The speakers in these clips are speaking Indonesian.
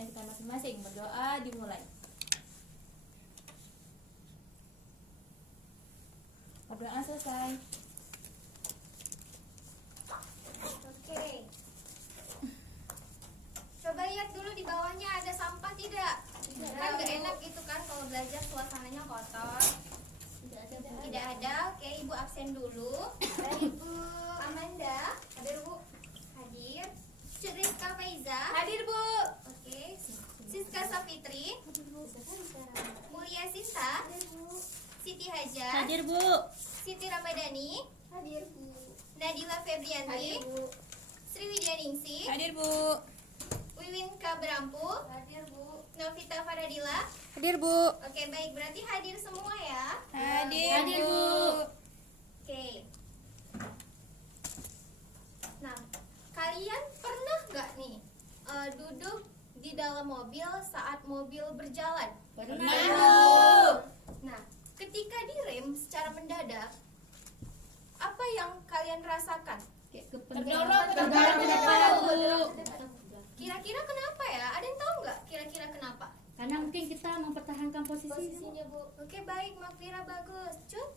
kepercayaan kita masing-masing. Berdoa dimulai. Berdoa selesai. Oke. Coba lihat dulu di bawahnya ada sampah tidak? Kan gak enak gitu kan kalau belajar suasananya kotor. Tidak ada. Oke, Ibu absen dulu. Ibu Amanda, hadir Bu. Hadir. Rizka Faiza. Hadir, Bu. Oke. Siska Safitri. Mulia Sinta. Siti Hajar. Hadir, Bu. Siti Ramadhani. Hadir Bu. Nadila Febrianti. Hadir Bu. Sriwidya Ningsih. Hadir, Bu. Wiwin Kabrampu. Hadir Bu. Novita Faradila. Hadir, Bu. Oke, baik, berarti hadir semua ya. Hadir, Bu. Oke. Nah, kalian pernah nggak nih duduk di dalam mobil saat mobil berjalan? Pernah, Bu. Nah, ketika direm secara mendadak, apa yang kalian rasakan? Terdorong ke depan, Bu. Kira-kira kenapa ya? Ada yang tahu nggak? Kira-kira kenapa? Karena mungkin kita mempertahankan Posisinya Bu. Oke, baik, Makfira bagus. Cut?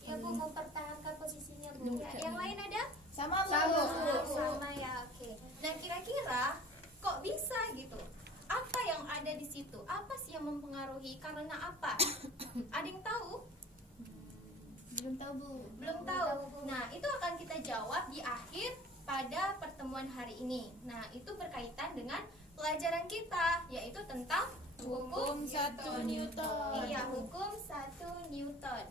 Ya Bu, mempertahankan posisinya Bu. Ya, yang lain ada? Sama, Bu. Sama ya, oke. Nah, kira-kira kok bisa gitu? Apa yang ada di situ? Apa sih yang mempengaruhi? Karena apa? Ada yang tahu? Belum tahu Bu. Belum tahu. Nah, itu akan kita jawab di akhir pada pertemuan hari ini. Nah, itu berkaitan dengan pelajaran kita, yaitu tentang Hukum 1 Newton. Iya, hukum 1 Newton.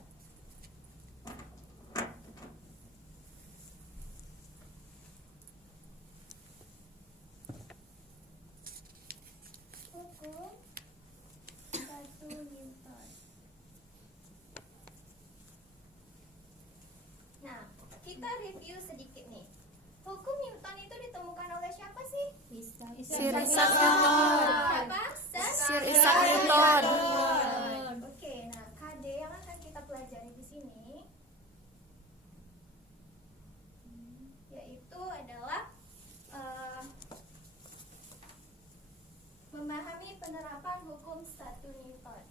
Hukum 1 Newton. Nah, kita review sedikit nih. Hukum Newton itu ditemukan oleh siapa sih? Sir Isaac Newton. Siapa? Sir Isaac Newton. Oke, nah KD yang akan kita pelajari di sini yaitu adalah memahami penerapan hukum 1 Newton.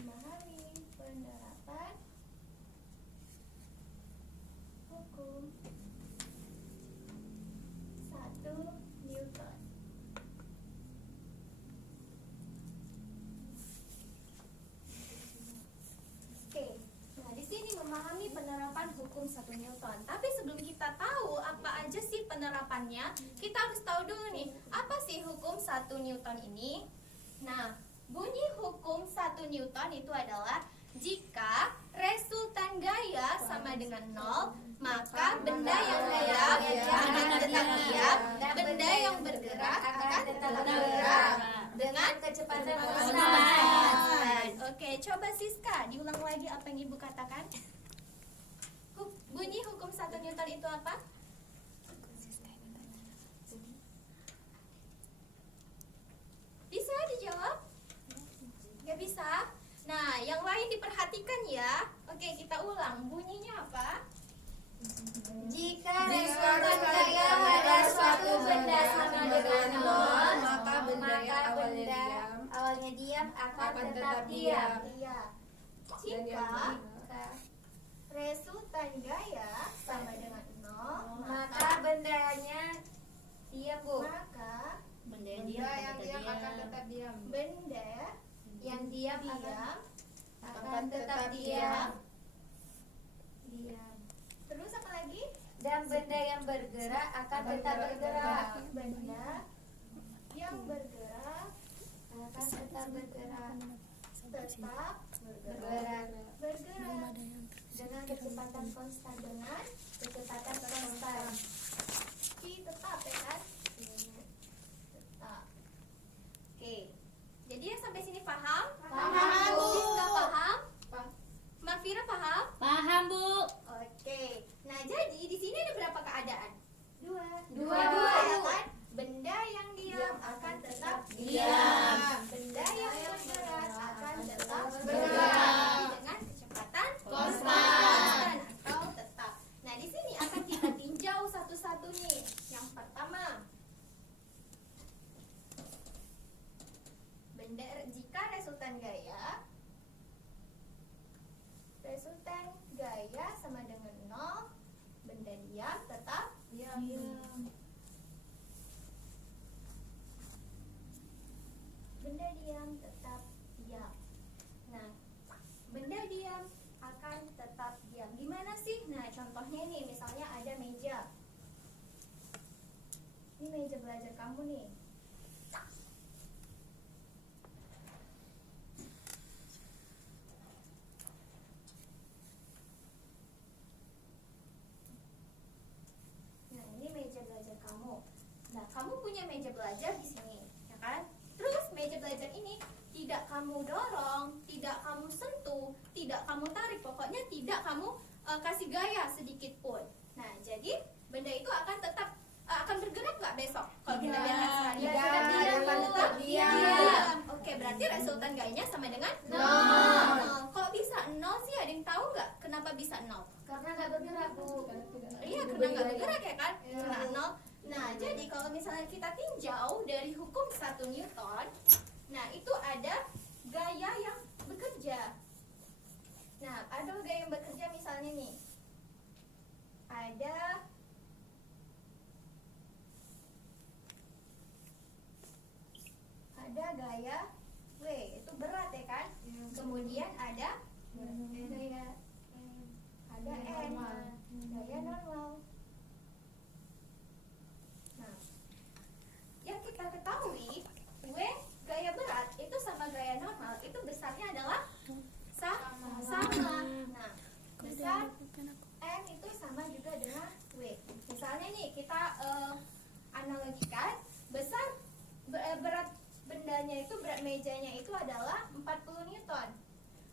Memahami penerapan hukum 1 Newton. Oke, nah di sini memahami penerapan hukum 1 Newton. Tapi sebelum kita tahu apa aja sih penerapannya, kita harus tahu dulu nih, apa sih hukum 1 Newton ini? Nah, bunyi hukum 1 Newton itu adalah jika resultan gaya sama dengan 0, maka benda yang diam akan tetap diam, benda yang bergerak akan tetap bergerak dengan kecepatan konstan. Oke, coba Siska diulang lagi apa yang Ibu katakan. Bunyi hukum 1 Newton itu apa? Bisa dijawab? Gak bisa? Nah, yang lain diperhatikan ya. Oke, kita ulang. Bunyinya apa? Jika resultan gaya pada suatu benda sama dengan 0, maka benda yang awalnya diam akan tetap diam. Iya. Jika resultan gaya sama dengan 0, Maka bendanya diam Bu. maka benda yang diam akan tetap diam. benda Yang diam diam akan tetap diam. diam. Terus apa lagi? Dan benda yang bergerak akan tetap bergerak. Benda yang bergerak Akan tetap bergerak. tetap Bergerak bergerak dengan kecepatan konstan. dengan Kecepatan konstan. tetap ya kan? Tetap. Oke. Jadi ya sampai sini paham? Paham, Bu. Siska paham? Makfira paham? Paham Bu. Oke. Nah, jadi di sini ada berapa keadaan? Dua Dua. ya kan? Benda yang diam akan tetap diam. Benda yang bergerak akan tetap bergerak dengan kecepatan konstan atau tetap. Nah, di sini akan kita jika resultan gaya sama dengan 0, benda diam tetap diam. Benda diam tetap diam. Nah, benda diam akan tetap diam. Gimana sih? Nah, contohnya nih, misalnya ada meja. Ini meja belajar kamu nih. Nah, ini meja belajar kamu. Nah, kamu punya meja belajar di sini, ya kan? Terus meja belajar ini tidak kamu dorong, tidak kamu sentuh, tidak kamu tarik, pokoknya tidak kamu kasih gaya sedikit pun. Nah, jadi benda itu akan tetap akan bergerak nggak besok? Kalau kita biarkan sekali, Tidak. sudah diam, Akan tetap diam. Oke, berarti resultan gayanya sama dengan 0. Kok bisa 0 sih? Ada yang tahu nggak kenapa bisa 0? Karena nggak bergerak, Bu. Iya, karena nggak bergerak ya kan? Cuma 0. Nah, jadi kalau misalnya kita tinjau dari hukum 1 Newton, nah itu ada gaya yang bekerja. Nah, ada gaya yang bekerja misalnya nih. Ada gaya W, itu berat ya kan? Kemudian ada gaya N, gaya normal. Nah, yang kita ketahui W gaya berat itu sama gaya normal itu besarnya adalah sama. Nah, besar N itu sama juga dengan W. Misalnya nih kita analogikan besar berat bendanya itu, berat mejanya itu adalah 40 Newton.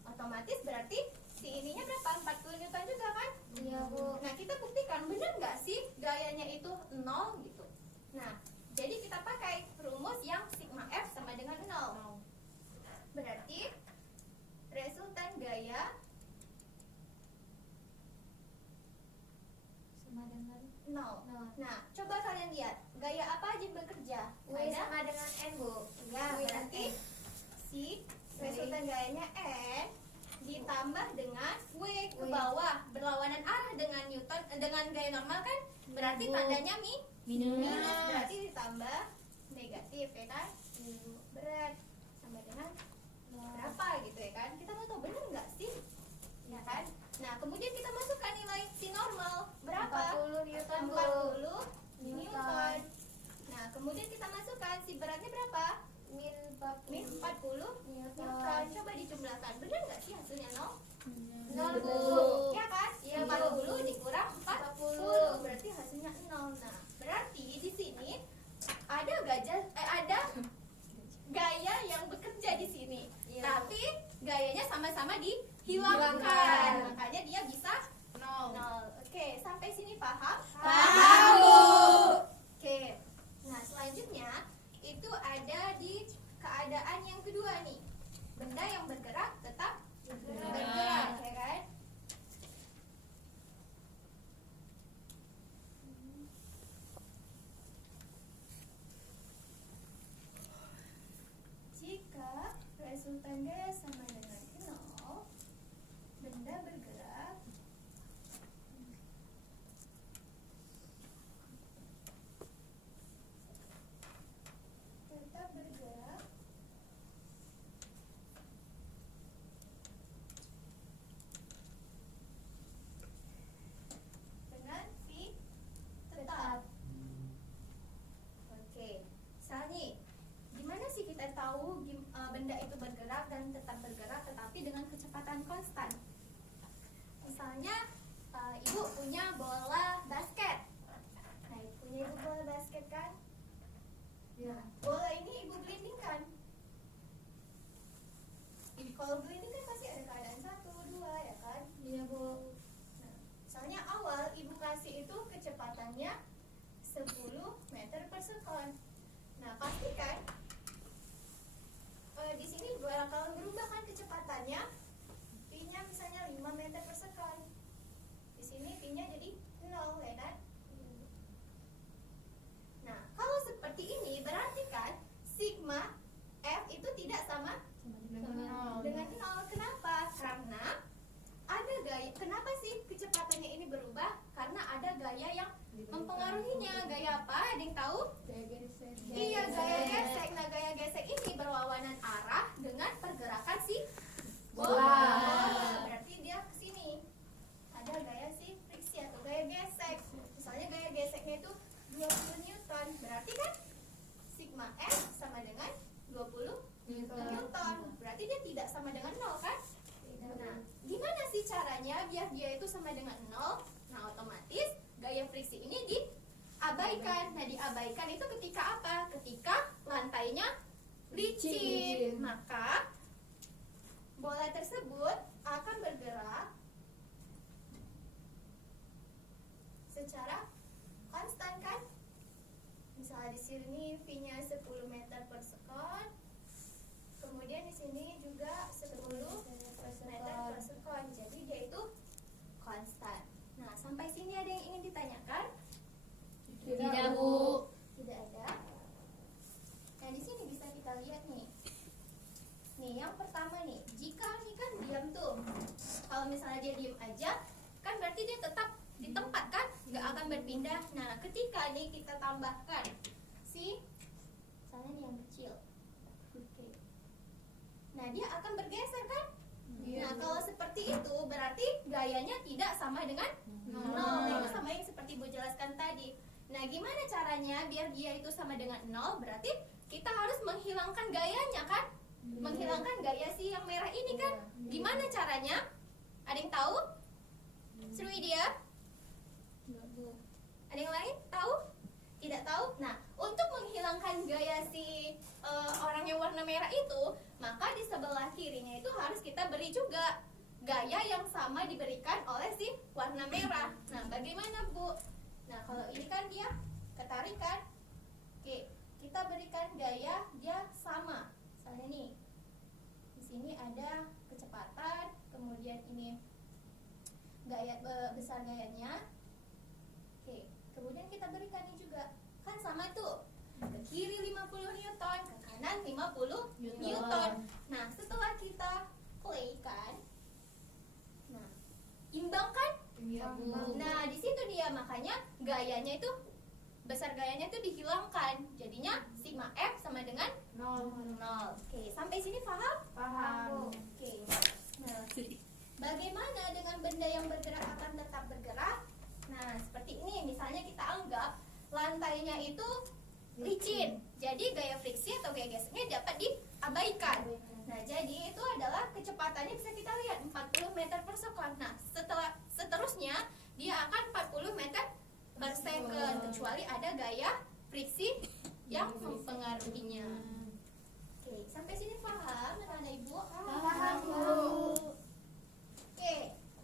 Otomatis berarti si ininya berapa? 40 Newton juga kan? Iya, Bu. Nah, kita buktikan benar nggak sih gayanya itu 0 gitu. Nah, jadi kita pakai rumus yang sigma F sama dengan 0. Berarti resultan gaya Sama dengan 0. 0. Nah, coba kalian lihat gaya apa aja yang bekerja? W sama dengan N, Bu. Ya, berarti si resultan gayanya N ditambah dengan W ke bawah, berlawanan arah dengan Newton dengan gaya normal kan? Berarti tandanya minus, berarti ditambah negatif ya kan? Berat sama dengan berapa gitu ya kan? Kita mau tahu benar nggak sih? Ya kan? Nah, kemudian kita masukkan nilai si normal berapa? 40 Newton, Bu. 40 Newton. Nah, kemudian kita masukkan si beratnya berapa? Min 40 Newton. Coba dijumlahkan. Benar nggak sih hasilnya 0? 0, Bu. Ya kan? Iya, 40 dikurang 40 berarti hasilnya 0. Nah, berarti di sini ada ada gaya yang bekerja di sini. Iya. Tapi gayanya sama-sama dihilangkan. Makanya dia bisa 0. Oke, sampai sini paham? Paham, Bu. Oke. Nah, selanjutnya itu ada di keadaan yang kedua nih. Benda yang bergerak tetap bergerak, ya kan? Jika resultan gaya sama dengan 0, benda bergerak tetap bergerak dengan V tetap. Oke, misalnya gimana sih kita tahu benda itu bergerak dan tetap bergerak tetapi dengan kecepatan konstan? Misalnya ibu punya bola basket. Nah, punya ibu bola basket kan? Nah, bola ini ibu gelindingkan. Kalau gelinding kan pasti ada keadaan 1, 2 ya kan? Iya, Bu. Nah, misalnya awal ibu kasih itu kecepatannya 10 meter per sekon. Nah, pastikan di sini bakalan berubah kan kecepatannya. V-nya misalnya 5 meter per sekon. Di sini V-nya jadi 0 ya kan? Nah, kalau seperti ini berarti kan sigma F itu tidak sama gaya yang mempengaruhinya. Gaya apa? Ada yang tahu? Gaya gesek. Iya, gaya gesek. Nah, gaya gesek ini berlawanan arah dengan pergerakan si bola. Berarti dia ke sini. Ada gaya si friksi atau gaya gesek. Misalnya gaya geseknya itu 20 Newton. Berarti kan sigma F sama dengan 20 Newton. Berarti dia tidak sama dengan 0 kan? Nah, gimana sih caranya biar dia itu sama dengan 0? Nah, otomatis gaya friksi ini diabaikan. Nah, diabaikan itu ketika apa? Ketika lantainya licin. Maka bola tersebut akan bergerak secara konstan kan? Misalnya di sini V-nya 10 meter per sekon. Kemudian di sini juga 10 meter per sekon. Jadi dia itu konstan. Nah, sampai sini ada yang ingin ditanyakan? Tidak, Bu. Tidak ada. Nah, di sini bisa kita lihat nih. Nih, yang pertama nih, jika ini kan diam tuh. Kalau misalnya dia diam aja, kan berarti dia tetap di tempat kan? Nggak akan berpindah. Nah, ketika nih kita tambahkan si misalnya nih yang kecil. Oke. Nah, dia akan bergeser kan? Nah, kalau seperti itu berarti gayanya tidak sama dengan 0. Nah, itu sama yang seperti Bu jelaskan tadi. Nah, gimana caranya biar dia itu sama dengan 0? Berarti kita harus menghilangkan gayanya kan? Menghilangkan gaya si yang merah ini kan? Gimana caranya? Ada yang tahu? Sriwidya? Ada yang lain? Tahu? Tidak tahu? Nah, untuk menghilangkan gaya si orang yang warna merah itu, maka di sebelah kirinya itu harus kita beri juga gaya yang sama diberikan oleh si warna merah. Nah, bagaimana Bu? Nah, kalau ini kan dia ketarikan. Oke, kita berikan gaya dia sama. Misalnya nih, di sini ada kecepatan, kemudian ini gaya besar gayanya. Oke, kemudian kita berikan ini juga. Kan sama tuh. Ke kiri 50 Newton, ke kanan 50 Newton. Nah, setelah kita play kan, nah, imbang kan? Iya, Bu. Nah, di situ dia makanya gayanya itu besar gayanya itu dihilangkan. Jadinya sigma F sama dengan 0. Oke, sampai sini paham? Paham. Oke. Nah, bagaimana dengan benda yang bergerak akan tetap bergerak? Nah, seperti ini. Misalnya kita anggap lantainya itu licin. Jadi gaya friksi atau gaya geseknya dapat diabaikan. Nah, jadi itu adalah kecepatannya bisa kita lihat 40 meter per sekon. Nah, seterusnya dia akan 40 meter per second kecuali ada gaya friksi yang mempengaruhinya. Oke, sampai sini paham anak-anak Ibu? Paham, Bu. Oke,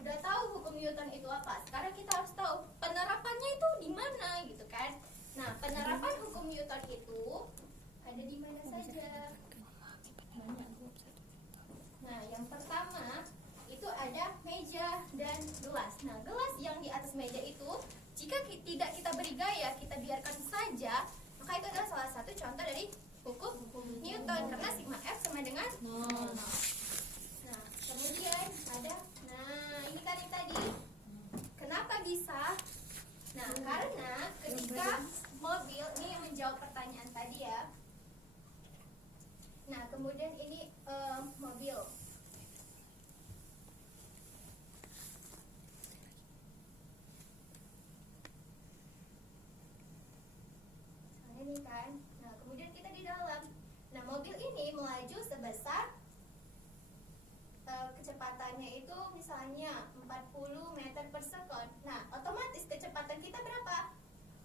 udah tahu hukum Newton itu apa. Sekarang kita harus tahu penerapannya itu di mana gitu kan. Nah, penerapan hukum Newton itu ada di mana saja? Nah, yang pertama itu ada meja dan gelas. Nah, gelas yang di atas meja itu jika tidak kita beri gaya, kita biarkan saja, maka itu adalah salah satu contoh dari hukum Newton karena sigma F sama dengan 0. Nah, kemudian ada, nah ini kan yang tadi. Kenapa bisa? Nah, karena ketika mobil, ini yang menjawab pertanyaan tadi ya. Nah, kemudian ini mobil. Ini kan. Nah, kemudian kita di dalam. Nah, mobil ini melaju sebesar kecepatannya itu misalnya 40 meter per sekon. Nah, otomatis kecepatan kita berapa?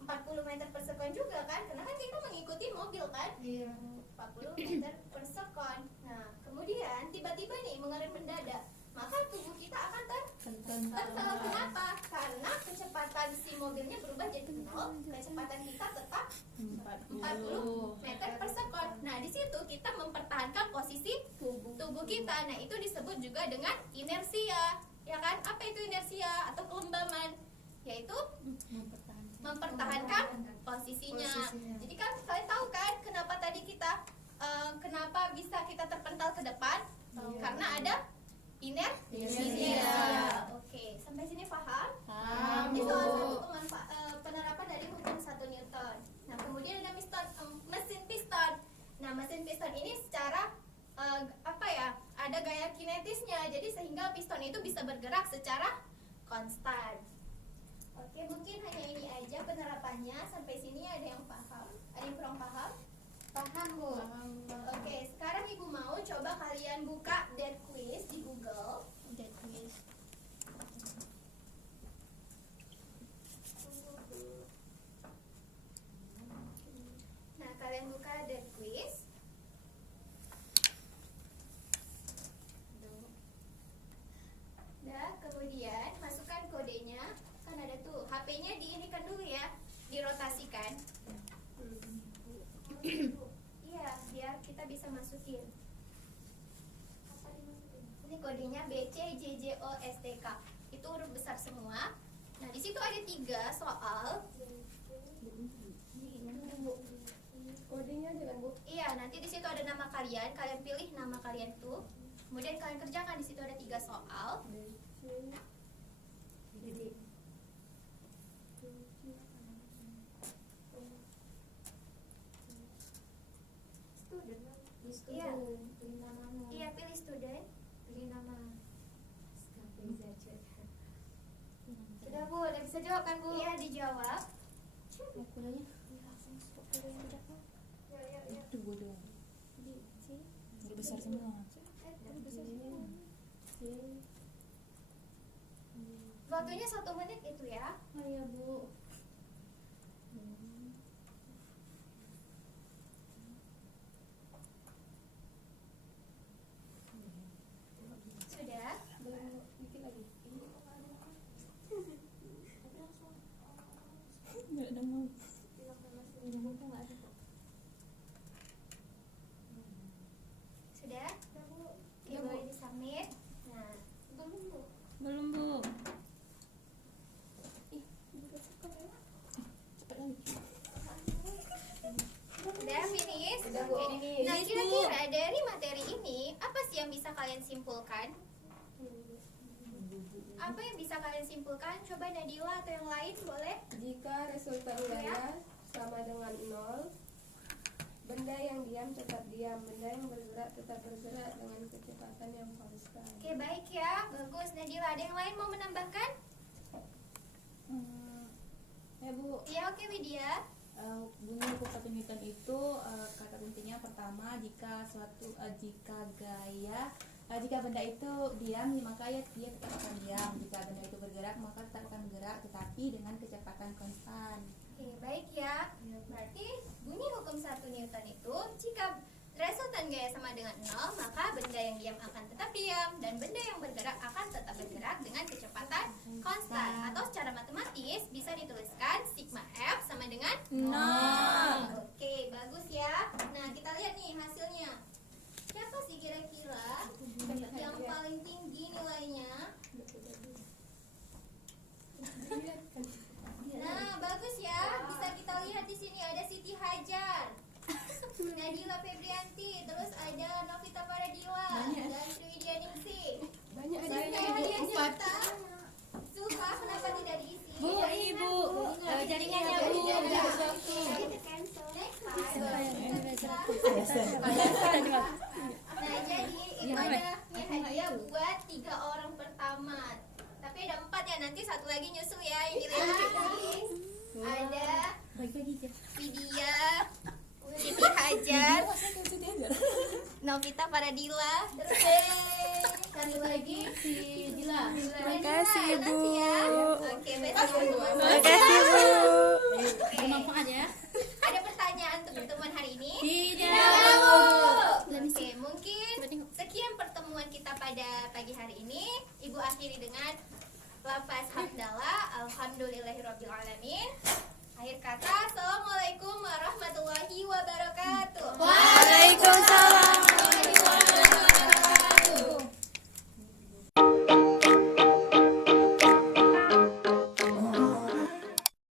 40 meter per sekon juga kan? Karena kan kita mengikuti mobil kan? Iya. 40 meter per sekon. Nah, kemudian tiba-tiba nih mengerem mendadak, maka tubuh kita akan terpental. Kenapa? Karena kecepatan si mobilnya berubah jadi 0, kecepatan kita tetap 40 meter per sekon. Nah, di situ kita mempertahankan posisi tubuh kita. Nah, itu disebut juga dengan inersia. Ya kan? Apa itu inersia atau kelembaman? Yaitu mempertahankan posisinya. Jadi kan kalian tahu kan kenapa tadi kita kenapa bisa kita terpental ke depan? Karena ada inersia. Oke, sampai sini paham? Paham, Ini Bu. salah satu piston itu bisa bergerak secara konstan. Oke, mungkin hanya ini aja penerapannya. Sampai sini ada yang paham? Ada yang kurang paham? Paham, Bu. Oke, sekarang Ibu mau coba kalian buka dead quiz di Google. Dead quiz. Nah, kalian buka dead quiz. Nah, kemudian masukkan kodenya. Kan ada tuh, HP-nya diinikan dulu ya, dirotasikan. Iya, biar kita bisa masukin. Ini kodenya BCJJOSTK. Itu huruf besar semua. Nah, di situ ada 3 soal. Kodenya jangan Bu. Iya, nanti di situ ada nama kalian. Kalian pilih nama kalian tuh. Kemudian kalian kerjakan. Di situ ada 3 soal. Iya. Iya, pilih student. Pilih nama. Sudah, Bu. Udah bisa jawab kan, Bu? Iya, dijawab. Kulanya itu bodoh. Besar semua. Waktunya 1 menit itu ya. Oh iya, Bu. Sudah. Dikit lagi. Enggak ada mau. Sudah? Oke, boleh di-submit. Nah, Belum, Bu. udah finish? Udah, Bu. Oke. Nah, kira-kira dari materi ini apa sih yang bisa kalian simpulkan? Apa yang bisa kalian simpulkan? Coba Nadila atau yang lain boleh? Jika resultan gaya sama dengan 0, benda yang diam tetap diam, benda yang bergerak tetap bergerak dengan kecepatan yang konstan. Oke, baik ya. Bagus Nadila. Ada yang lain mau menambahkan? Ya Bu, Iya, oke Widya. bunyi hukum 1 Newton itu kata kuncinya pertama jika benda itu diam maka dia tetap akan diam. Jika benda itu bergerak maka tetap akan bergerak tetapi dengan kecepatan konstan. Oke, baik ya. Berarti bunyi hukum 1 Newton itu jika resultan gaya sama dengan 0, maka benda yang diam akan tetap diam dan benda yang bergerak akan tetap bergerak dengan kecepatan konstan. Atau secara matematis bisa dituliskan sigma F sama dengan 0. Oke, bagus ya. Nah, kita lihat nih hasilnya. Siapa sih kira-kira yang paling tinggi nilainya? Nah, bagus ya. Bisa kita lihat di sini ada Siti Hajar, Nadila Febrianti, terus ada Novita Paradila dan Sriwidya Ningsih. Banyak Ada yang hadiah kita. Suka kenapa tidak diisi? Bu, ini Bu. Jaringannya Bu. Nah, jadi itu ada hadiah buat 3 orang pertama. Tapi ada 4 ya, nanti 1 lagi nyusul ya. Ini ada Bagi-bagi aja. Vidya, Siti Hajar, Novita Paradila, terus satu lagi si Dila. Terima kasih Ibu. Oke, besok Terima kasih, Bu. Bermanfaat ya. ada pertanyaan untuk pertemuan hari ini? Tidak. Oke, mungkin sekian pertemuan kita pada pagi hari ini. Ibu akhiri dengan lafaz hamdalah, alhamdulillahirabbil alamin. Akhir kata, assalamualaikum warahmatullahi wabarakatuh.